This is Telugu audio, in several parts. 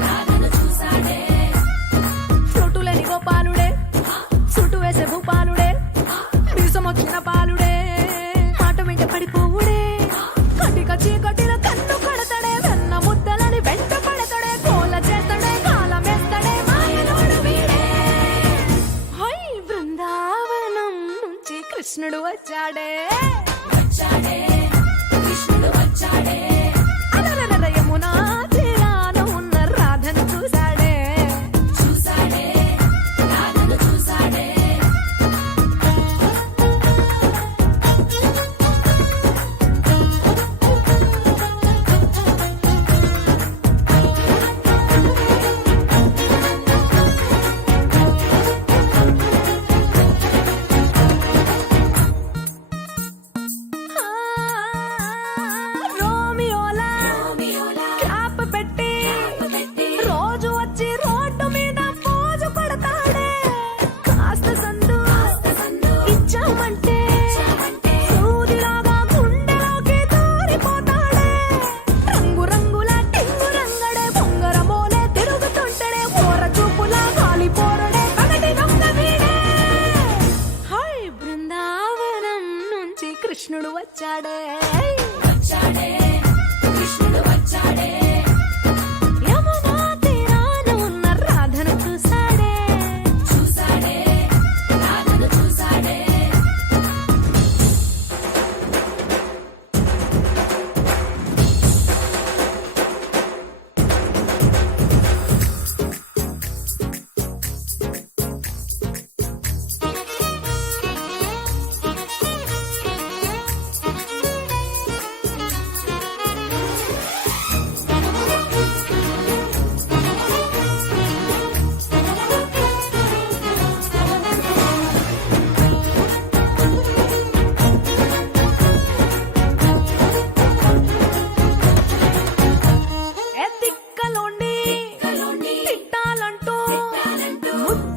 రాధను చూశాడే చుట్టులేని గోపాలుడే. చుట్టు వేసే భూపాలుడే. మీసమొచ్చిన పాలుడే. మాట వెంట పడిపోవుడే. కటిక చీకటిలో కన్ను కడతాడే. వెన్న ముద్దలని వెంట పడతాడే. కోల చేస్తాడే కాలమెత్తడే మాయనోడు వీడే. హై బృందావనం నుంచి కృష్ణుడు వచ్చాడే. అలరలర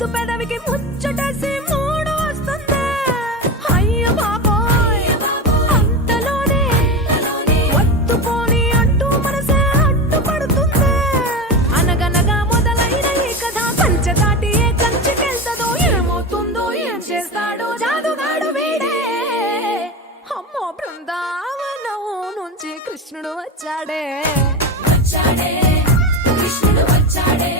ముద్దు పెదవికి ముచ్చటేసి మూడు వస్తుంది. అయ్య బాబోయ్ అంతలోనే వత్తుపోని అంటూ మనసే అడ్డుపడుతుంది. అనగనగా మొదలైన ఈ కథ పంచె దాటి ఏ కంచికెళ్తదో ఏమవుతుందో ఏం చేస్తాడో జాదుగాడు వీడే. అమ్మో బృందావనం నుంచి కృష్ణుడు వచ్చాడే. వచ్చాడే కృష్ణుడు వచ్చాడే.